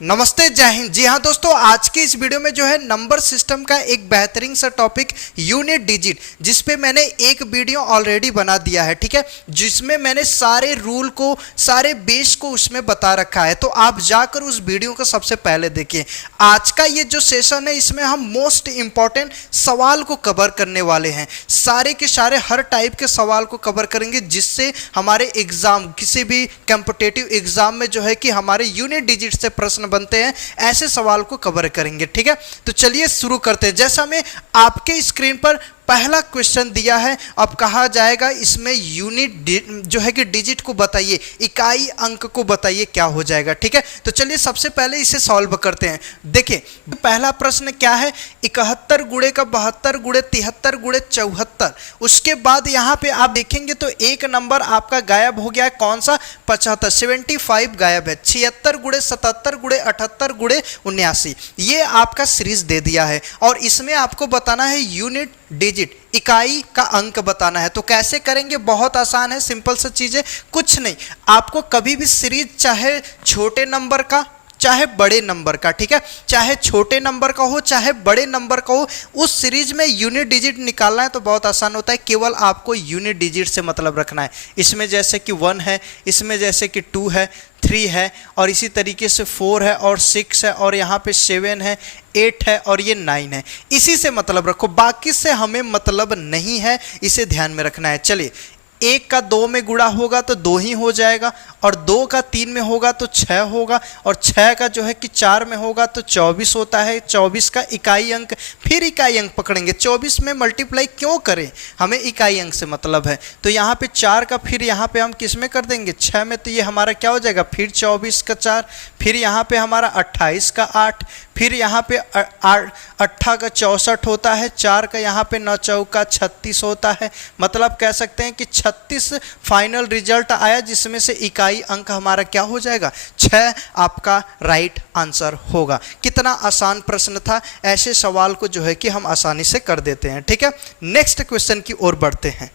नमस्ते, जय हिंद। जी हाँ दोस्तों, आज की इस वीडियो में जो है नंबर सिस्टम का एक बेहतरीन सा टॉपिक यूनिट डिजिट, जिस पे मैंने एक वीडियो ऑलरेडी बना दिया है, ठीक है, जिसमें मैंने सारे रूल को, सारे बेस को उसमें बता रखा है। तो आप जाकर उस वीडियो को सबसे पहले देखिए। आज का ये जो सेशन है, इसमें हम मोस्ट इंपॉर्टेंट सवाल को कवर करने वाले हैं। सारे के सारे हर टाइप के सवाल को कवर करेंगे, जिससे हमारे एग्जाम, किसी भी कॉम्पिटिटिव एग्जाम में जो है कि हमारे यूनिट डिजिट से प्रश्न बनते हैं, ऐसे सवाल को कवर करेंगे, ठीक है। तो चलिए शुरू करते हैं। जैसा मैं आपके स्क्रीन पर पहला क्वेश्चन दिया है, अब कहा जाएगा इसमें यूनिट जो है कि डिजिट को बताइए, इकाई अंक को बताइए, क्या हो जाएगा, ठीक है। तो चलिए सबसे पहले इसे सॉल्व करते हैं। देखिए पहला प्रश्न क्या है, 71 गुणे का 72 गुणे 73 गुणे 74। उसके बाद यहाँ पे आप देखेंगे तो एक नंबर आपका गायब हो गया है, कौन सा, 75, 75 गायब है। 76 गुणे 77 गुणे 78 गुणे 79, ये आपका सीरीज दे दिया है। और इसमें आपको बताना है यूनिट डिजिट, इकाई का अंक बताना है। तो कैसे करेंगे, बहुत आसान है, सिंपल सा चीज़ है, कुछ नहीं। आपको कभी भी सीरीज, चाहे छोटे नंबर का चाहे बड़े नंबर का, ठीक है, चाहे छोटे नंबर का हो चाहे बड़े नंबर का हो, उस सीरीज में यूनिट डिजिट निकालना है तो बहुत आसान होता है। केवल आपको यूनिट डिजिट से मतलब रखना है। इसमें जैसे कि 1 है, इसमें जैसे कि 2 है, 3 है, और इसी तरीके से 4 है और 6 है, और यहाँ पे 7 है, 8 है, और ये 9 है। इसी से मतलब रखो, बाकी से हमें मतलब नहीं है, इसे ध्यान में रखना है। चलिए, 1 का 2 में गुणा होगा तो 2 ही हो जाएगा, और 2 का 3 में होगा तो 6 होगा, और 6 का जो है कि 4 में होगा तो 24 होता है। 24 का इकाई अंक, फिर इकाई अंक पकड़ेंगे। 24 में मल्टीप्लाई क्यों करें, हमें इकाई अंक से मतलब है। तो यहाँ पे 4 का फिर यहाँ पे हम किस में कर देंगे, 6 में, तो ये हमारा क्या हो जाएगा, फिर 24 का 4, फिर यहाँ पे हमारा 28 का 8, फिर यहाँ पे 8 का 64 होता है, 4 का यहाँ पे 9 चौका 36 होता है। मतलब कह सकते हैं कि 36 फाइनल रिजल्ट आया, जिसमें से इकाई अंक हमारा क्या हो जाएगा, 6 आपका राइट आंसर होगा। कितना आसान प्रश्न था। ऐसे सवाल को जो है कि हम आसानी से कर देते हैं, ठीक है। नेक्स्ट क्वेश्चन की ओर बढ़ते हैं।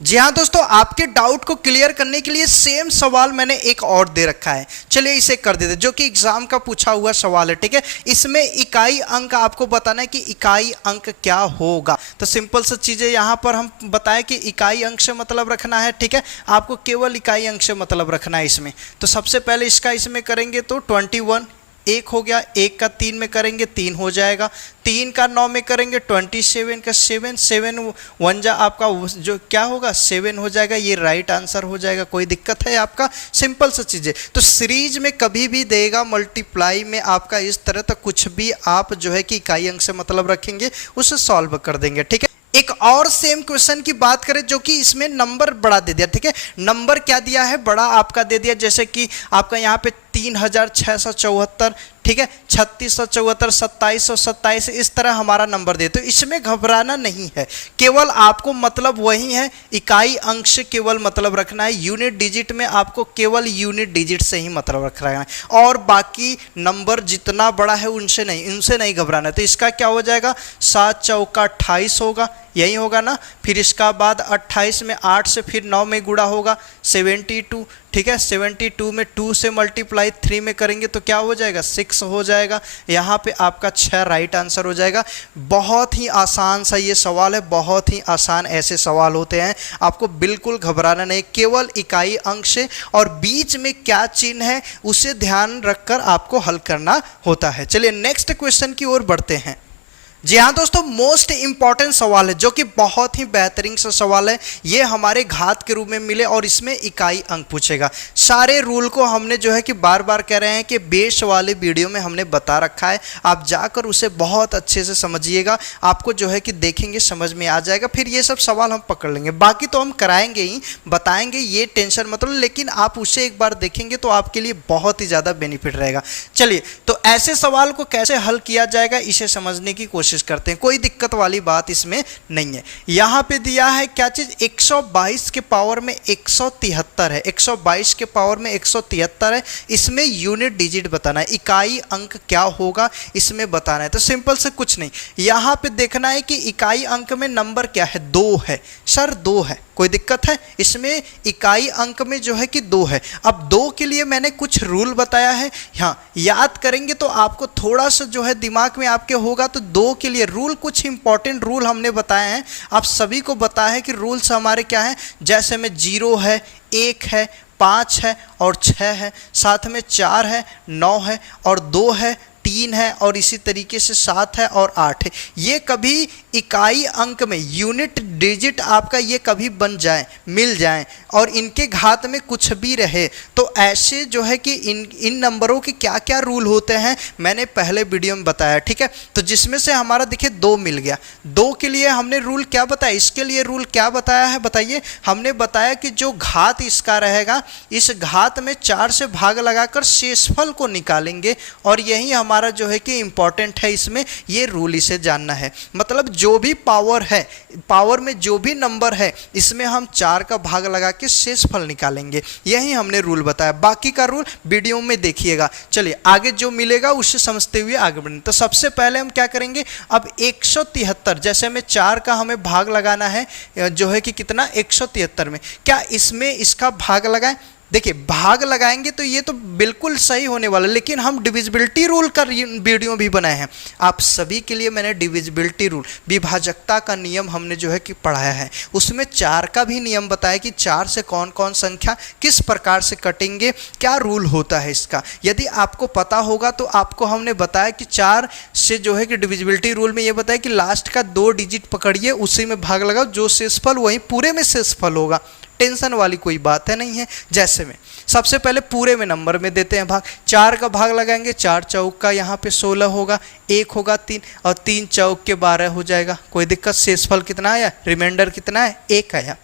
जी हाँ दोस्तों, आपके डाउट को क्लियर करने के लिए सेम सवाल मैंने एक और दे रखा है, चलिए इसे कर देते हैं, जो कि एग्जाम का पूछा हुआ सवाल है, ठीक है। इसमें इकाई अंक आपको बताना है कि इकाई अंक क्या होगा। तो सिंपल सा चीज़ें यहाँ पर हम बताएं कि इकाई अंक से मतलब रखना है, ठीक है। आपको केवल इकाई अंक से मतलब रखना है इसमें। तो सबसे पहले इसका इसमें करेंगे तो 21, 1 हो गया। 1 का 3 में करेंगे 3 हो जाएगा। 3 का 9 में करेंगे 27 का 7, 7 1 जा आपका जो क्या होगा, 7 हो जाएगा। ये राइट आंसर हो जाएगा। कोई दिक्कत है आपका, सिंपल सा चीज़ है। तो सीरीज में कभी भी देगा, मल्टीप्लाई में आपका इस तरह, तो कुछ भी आप जो है कि इकाई अंक से मतलब रखेंगे, उसे सॉल्व कर देंगे, ठीक है। एक और सेम क्वेश्चन की बात करें, जो कि इसमें नंबर बड़ा दे दिया, ठीक है। नंबर क्या दिया है, बड़ा आपका दे दिया, जैसे कि आपका यहाँ पे 3674, ठीक है, 3674, 2727, इस तरह हमारा नंबर दे। तो इसमें घबराना नहीं है, केवल आपको मतलब वही है, इकाई अंक से केवल मतलब रखना है। यूनिट डिजिट में आपको केवल यूनिट डिजिट से ही मतलब रखना है, और बाकी नंबर जितना बड़ा है उनसे नहीं घबराना है। तो इसका क्या हो जाएगा, 7 चौका 28 होगा, यही होगा ना। फिर इसका बाद 28 में 8 से फिर 9 में गुणा होगा 72, ठीक है। 72 में 2 से मल्टीप्लाई 3 में करेंगे तो क्या हो जाएगा, 6 हो जाएगा। यहाँ पे आपका 6 राइट आंसर हो जाएगा। बहुत ही आसान सा ये सवाल है, बहुत ही आसान ऐसे सवाल होते हैं, आपको बिल्कुल घबराना नहीं। केवल इकाई अंक से और बीच में क्या चिन्ह है उसे ध्यान रखकर आपको हल करना होता है। चलिए नेक्स्ट क्वेश्चन की ओर बढ़ते हैं। जी हाँ दोस्तों, मोस्ट इंपॉर्टेंट सवाल है, जो कि बहुत ही बेहतरीन सा सवाल है। ये हमारे घात के रूप में मिले और इसमें इकाई अंक पूछेगा। सारे रूल को हमने जो है कि बार बार कह रहे हैं कि बेस वाले वीडियो में हमने बता रखा है, आप जाकर उसे बहुत अच्छे से समझिएगा, आपको जो है कि देखेंगे समझ में आ जाएगा। फिर ये सब सवाल हम पकड़ लेंगे, बाकी तो हम कराएंगे ही, बताएंगे, ये टेंशन मत लो, लेकिन आप उसे एक बार देखेंगे तो आपके लिए बहुत ही ज़्यादा बेनिफिट रहेगा। चलिए, तो ऐसे सवाल को कैसे हल किया जाएगा, इसे समझने की कोशिश कोशिश करते हैं, कोई दिक्कत वाली बात इसमें नहीं है। यहाँ पे दिया है क्या चीज़, 122 के पावर में 173 है, 122 के पावर में 173 है, इसमें यूनिट डिजिट बताना है, इकाई अंक क्या होगा इसमें बताना है। तो सिंपल से कुछ नहीं, यहाँ पे देखना है कि इकाई अंक में नंबर क्या है, 2 है सर, 2 है, कोई दिक्कत है इसमें, इकाई अंक में जो है कि 2 है। अब 2 के लिए मैंने कुछ रूल बताया है, हाँ याद करेंगे तो आपको थोड़ा सा जो है दिमाग में आपके होगा। तो 2 के लिए रूल, कुछ इंपॉर्टेंट रूल हमने बताए हैं, आप सभी को बताया है कि रूल्स हमारे क्या हैं, जैसे में 0 है, 1 है, 5 है और 6 है, साथ में 4 है, 9 है और 2 है, 3 है और इसी तरीके से 7 है और 8 है। ये कभी इकाई अंक में यूनिट डिजिट आपका ये कभी बन जाए, मिल जाए और इनके घात में कुछ भी रहे, तो ऐसे जो है कि इन नंबरों के क्या क्या रूल होते हैं मैंने पहले वीडियो में बताया, ठीक है। तो जिसमें से हमारा देखिए 2 मिल गया, 2 के लिए हमने रूल क्या बताया, इसके लिए रूल क्या बताया है बताइए, हमने बताया कि जो घात इसका रहेगा, इस घात में 4 से भाग लगाकर शेषफल को निकालेंगे और यही हमारा जो है कि इंपॉर्टेंट है, इसमें ये रूल इसे जानना है। मतलब जो भी पावर है, पावर में जो भी नंबर है, इसमें हम 4 का भाग लगा के शेषफल निकालेंगे, यही हमने रूल बताया। बाकी का रूल वीडियो में देखिएगा। चलिए आगे जो मिलेगा उससे समझते हुए आगे बढ़ें। तो सबसे पहले हम क्या करेंगे, अब 173 जैसे में 4 का हमें भाग लगाना है जो है कि कितना, 173 में, क्या इसमें इसका भाग लगाएं, देखिए भाग लगाएंगे तो ये तो बिल्कुल सही होने वाला, लेकिन हम डिविजिबिलिटी रूल का वीडियो भी बनाए हैं आप सभी के लिए। मैंने डिविजिबिलिटी रूल, विभाजकता का नियम हमने जो है कि पढ़ाया है, उसमें 4 का भी नियम बताया कि 4 से कौन कौन संख्या किस प्रकार से कटेंगे, क्या रूल होता है इसका। यदि आपको पता होगा तो आपको हमने बताया कि 4 से जो है कि डिविजिबिलिटी रूल में ये बताया कि लास्ट का 2 डिजिट पकड़िए, उसी में भाग लगाओ, जो शेषफल वही पूरे में शेषफल होगा, टेंशन वाली कोई बात है नहीं है। जैसे में सबसे पहले पूरे में नंबर में देते हैं भाग, 4 का भाग लगाएंगे, 4 चौक का यहाँ पे 16 होगा, 1 होगा 3 और 3 चौक के 12 हो जाएगा, कोई दिक्कत। शेषफल कितना आया, रिमाइंडर कितना है, 1 आया।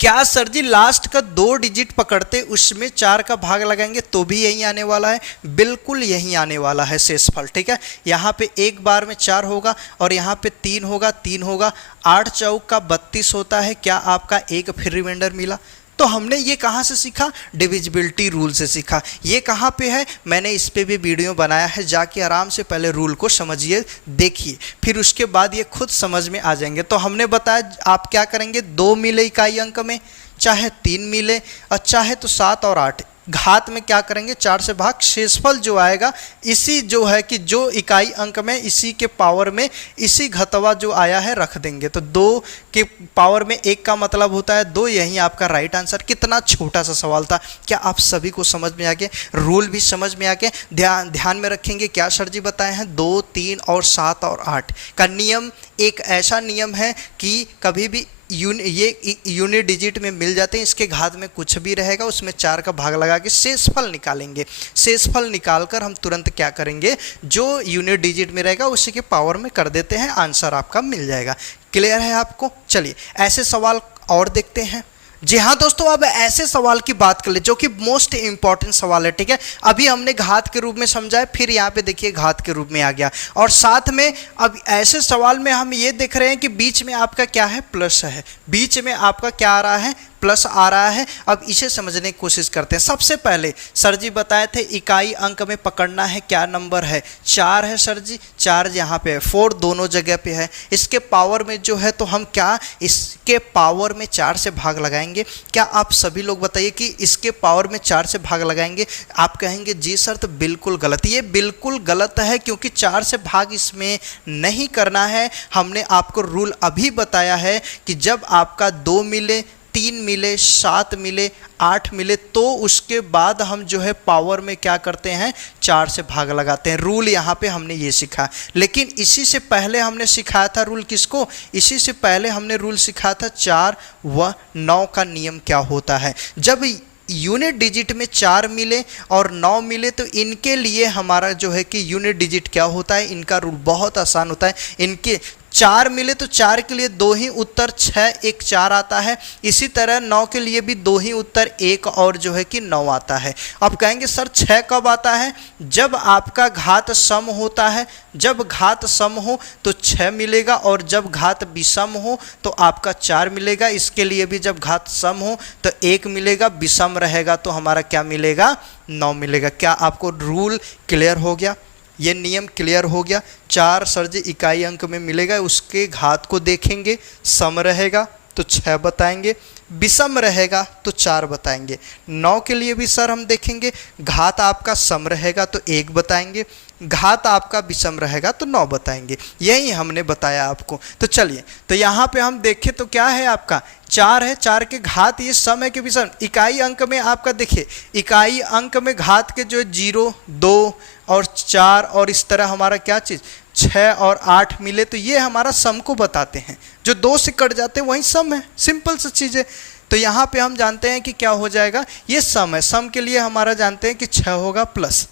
क्या सर जी लास्ट का 2 डिजिट पकड़ते उसमें 4 का भाग लगाएंगे तो भी यही आने वाला है, बिल्कुल यही आने वाला है शेषफल, ठीक है। यहाँ पे एक बार में 4 होगा और यहाँ पे 3 होगा, 3 होगा, 8 चौक का 32 होता है, क्या आपका एक फिर रिमाइंडर मिला। तो हमने ये कहाँ से सीखा, डिविजिबिलिटी रूल से सीखा। ये कहाँ पे है, मैंने इस पे भी वीडियो बनाया है, जाके आराम से पहले रूल को समझिए, देखिए, फिर उसके बाद ये खुद समझ में आ जाएंगे। तो हमने बताया आप क्या करेंगे, 2 मिले इकाई अंक में, चाहे 3 मिले और चाहे तो 7 और 8, घात में क्या करेंगे, 4 से भाग, शेषफल जो आएगा इसी जो है कि जो इकाई अंक में इसी के पावर में इसी घतवा जो आया है रख देंगे। तो 2 के पावर में 1 का मतलब होता है 2, यही आपका राइट आंसर। कितना छोटा सा सवाल था, क्या आप सभी को समझ में आ गया, रूल भी समझ में आ गया। ध्यान में रखेंगे क्या सर जी बताए हैं, 2, 3 और 7 और 8 का नियम एक ऐसा नियम है कि कभी भी ये यूनिट डिजिट में मिल जाते हैं, इसके घात में कुछ भी रहेगा उसमें 4 का भाग लगा के शेषफल निकालेंगे। शेषफल निकालकर हम तुरंत क्या करेंगे, जो यूनिट डिजिट में रहेगा उसी के पावर में कर देते हैं, आंसर आपका मिल जाएगा। क्लियर है आपको। चलिए ऐसे सवाल और देखते हैं। जी हाँ दोस्तों, अब ऐसे सवाल की बात कर ले जो कि मोस्ट इंपॉर्टेंट सवाल है, ठीक है। अभी हमने घात के रूप में समझा है, फिर यहाँ पे देखिए घात के रूप में आ गया, और साथ में अब ऐसे सवाल में हम ये देख रहे हैं कि बीच में आपका क्या है, प्लस है, बीच में आपका क्या आ रहा है, प्लस आ रहा है। अब इसे समझने की कोशिश करते हैं। सबसे पहले सर जी बताए थे इकाई अंक में पकड़ना है, क्या नंबर है, 4 है सर जी, 4 यहाँ पे है, 4 दोनों जगह पे है। इसके पावर में जो है तो हम क्या इसके पावर में 4 से भाग लगाएंगे। क्या आप सभी लोग बताइए कि इसके पावर में 4 से भाग लगाएंगे। आप कहेंगे जी सर तो बिल्कुल गलत। ये बिल्कुल गलत है क्योंकि 4 से भाग इसमें नहीं करना है। हमने आपको रूल अभी बताया है कि जब आपका 2 मिले, 3 मिले, 7 मिले, 8 मिले तो उसके बाद हम जो है पावर में क्या करते हैं, 4 से भाग लगाते हैं। रूल यहाँ पे हमने ये सीखा, लेकिन इसी से पहले हमने सिखाया था रूल किसको, इसी से पहले हमने रूल सिखाया था 4 व 9 का नियम क्या होता है। जब यूनिट डिजिट में 4 मिले और 9 मिले तो इनके लिए हमारा जो है कि यूनिट डिजिट क्या होता है, इनका रूल बहुत आसान होता है। इनके 4 मिले तो 4 के लिए 2 ही उत्तर, 6 1 4 आता है। इसी तरह 9 के लिए भी 2 ही उत्तर, 1 और जो है कि 9 आता है। अब कहेंगे सर 6 कब आता है? जब आपका घात सम होता है। जब घात सम हो तो 6 मिलेगा, और जब घात विषम हो तो आपका 4 मिलेगा। इसके लिए भी जब घात सम हो तो 1 मिलेगा, विषम रहेगा तो हमारा क्या मिलेगा? 9 मिलेगा। क्या आपको रूल क्लियर हो गया? ये नियम क्लियर हो गया। 4 सर जी इकाई अंक में मिलेगा, उसके घात को देखेंगे, सम रहेगा तो 6 बताएंगे, विषम रहेगा तो 4 बताएंगे। 9 के लिए भी सर हम देखेंगे, घात आपका सम रहेगा तो 1 बताएंगे, घात आपका विषम रहेगा तो 9 बताएंगे। यही हमने बताया आपको। तो चलिए, तो यहाँ पे हम देखें तो क्या है आपका 4 है, 4 के घात ये सम है कि विषम? इकाई अंक में आपका देखिए, इकाई अंक में घात के जो 0 2 और 4 और इस तरह हमारा क्या चीज़ 6 और 8 मिले तो ये हमारा सम को बताते हैं। जो 2 से कट जाते हैं वही सम है, सिंपल सी चीज़ है। तो यहाँ पे हम जानते हैं कि क्या हो जाएगा, ये सम है। सम के लिए हमारा जानते हैं कि 6 होगा प्लस,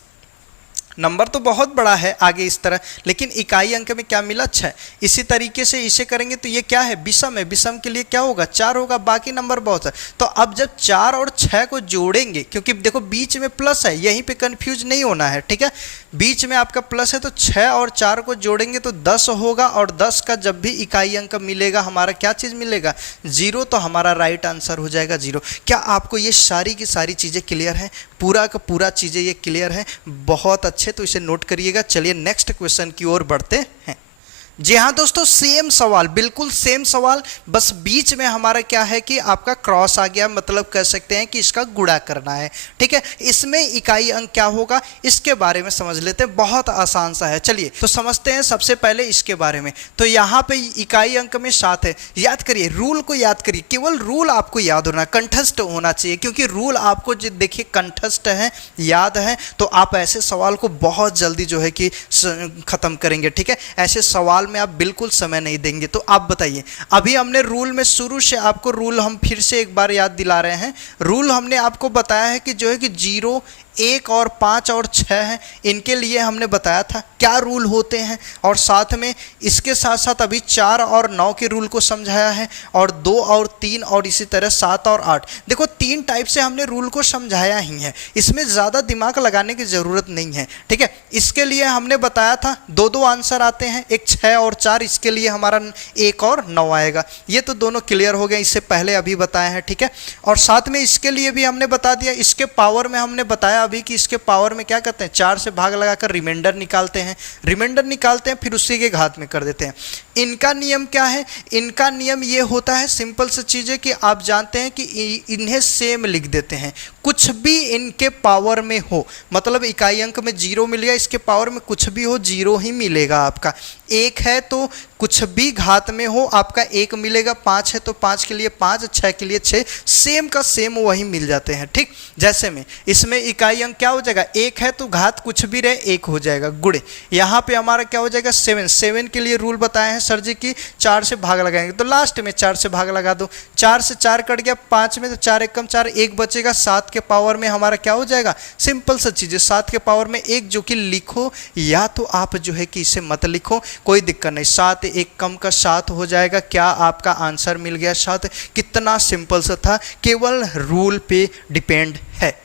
नंबर तो बहुत बड़ा है आगे इस तरह, लेकिन इकाई अंक में क्या मिला 6। इसी तरीके से इसे करेंगे तो ये क्या है? विषम है। विषम के लिए क्या होगा? 4 होगा, बाकी नंबर बहुत है। तो अब जब 4 और 6 को जोड़ेंगे, क्योंकि देखो बीच में प्लस है, यहीं पे कंफ्यूज नहीं होना है, ठीक है? बीच में आपका प्लस है तो 6 और 4 को जोड़ेंगे तो 10 होगा, और 10 का जब भी इकाई अंक मिलेगा हमारा क्या चीज़ मिलेगा? 0। तो हमारा राइट आंसर हो जाएगा 0। क्या आपको ये सारी की सारी चीज़ें क्लियर हैं? पूरा का पूरा चीज़ें ये क्लियर है? बहुत अच्छे, तो इसे नोट करिएगा। चलिए नेक्स्ट क्वेश्चन की ओर बढ़ते हैं। जी हाँ दोस्तों, सेम सवाल, बिल्कुल सेम सवाल, बस बीच में हमारा क्या है कि आपका क्रॉस आ गया, मतलब कह सकते हैं कि इसका गुणा करना है, ठीक है? इसमें इकाई अंक क्या होगा इसके बारे में समझ लेते हैं, बहुत आसान सा है। चलिए तो समझते हैं सबसे पहले इसके बारे में। तो यहाँ पे इकाई अंक में 7 है। याद करिए, रूल को याद करिए, केवल रूल आपको याद होना, कंठस्थ होना चाहिए, क्योंकि रूल आपको जो देखिए कंठस्थ है, याद है, तो आप ऐसे सवाल को बहुत जल्दी जो है कि खत्म करेंगे, ठीक है? ऐसे सवाल में आप बिल्कुल समय नहीं देंगे। तो आप बताइए, अभी हमने रूल में शुरू से आपको रूल हम फिर से एक बार याद दिला रहे हैं। रूल हमने आपको बताया है कि जो है कि 0 1 और 5 और 6 हैं, इनके लिए हमने बताया था क्या रूल होते हैं, और साथ में इसके साथ साथ अभी 4 और 9 के रूल को समझाया है, और 2 और 3 और इसी तरह 7 और 8। देखो 3 टाइप से हमने रूल को समझाया ही है, इसमें ज़्यादा दिमाग लगाने की ज़रूरत नहीं है, ठीक है? इसके लिए हमने बताया था 2 आंसर आते हैं, एक 6 और 4, इसके लिए हमारा 1 और 9 आएगा। ये तो दोनों क्लियर हो गए, इससे पहले अभी बताए हैं, ठीक है? और साथ में इसके लिए भी हमने बता दिया, इसके पावर में हमने बताया अभी कि इसके पावर में क्या करते हैं, 4 से भाग लगाकर रिमाइंडर निकालते हैं, रिमाइंडर निकालते हैं, फिर उसी के घात में कर देते हैं। इनका नियम क्या है? इनका नियम ये होता है, सिंपल सी चीज़ है कि आप जानते हैं कि इन्हें सेम लिख देते हैं, कुछ भी इनके पावर में हो, मतलब इकाई अंक में 0 मिल गया, इसके पावर में कुछ भी हो 0 ही मिलेगा आपका। 1 है तो कुछ भी घात में हो आपका 1 मिलेगा, 5 है तो 5 के लिए 5, 6 के लिए 6, सेम का सेम वही मिल जाते हैं, ठीक? जैसे में इसमें इकाई अंक क्या हो जाएगा, 1 है तो घात कुछ भी रहे 1 हो जाएगा, गुणे। यहाँ पे हमारा क्या हो जाएगा 7, 7 के लिए रूल बताए हैं सर जी की 4 से भाग लगाएंगे, तो लास्ट में 4 से भाग लगा दो, 4 से 4 कट गया 5 में, तो 4 1 कम 4, 1 बचेगा। 7 के पावर में हमारा क्या हो जाएगा, सिंपल सा चीज़ है, 7 के पावर में 1, जो कि लिखो या तो आप जो है कि इसे मत लिखो, कोई दिक्कत नहीं, 7 1 कम का 7 हो जाएगा। क्या आपका आंसर मिल गया 7? कितना सिंपल सा था, केवल रूल पे डिपेंड है।